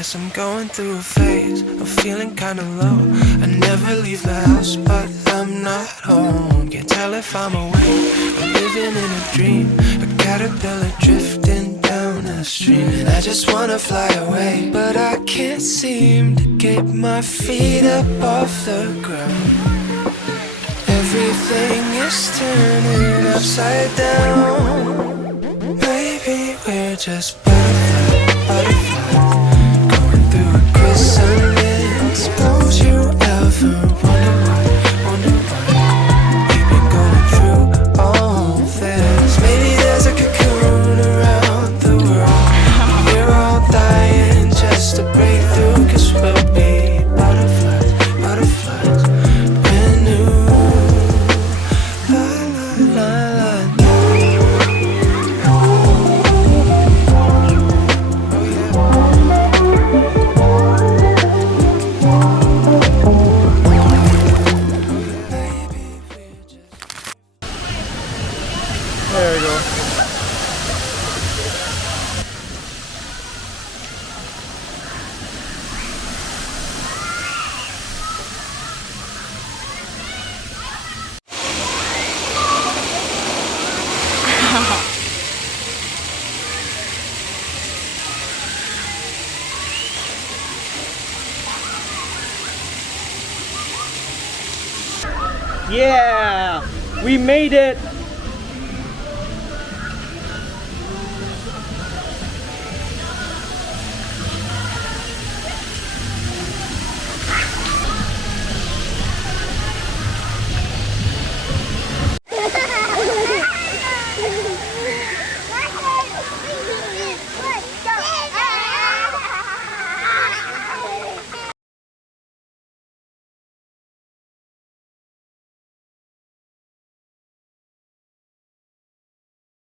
guess I'm going through a phase of feeling kinda low. I never leave the house, but I'm not home. Can't tell if I'm awake or living in a dream. A caterpillar drifting down a stream, and I just wanna fly away, but I can't seem to get my feet up off the ground. Everything is turning upside down. Maybe we're just butterflies going through a chrysalis. Suppose you ever wonder why we've been going through all this. Maybe there's a cocoon around the world, and we're all dying just to break through, 'cause we'll be butterflies, brand new. La la la la. There we go. Yeah, we made it.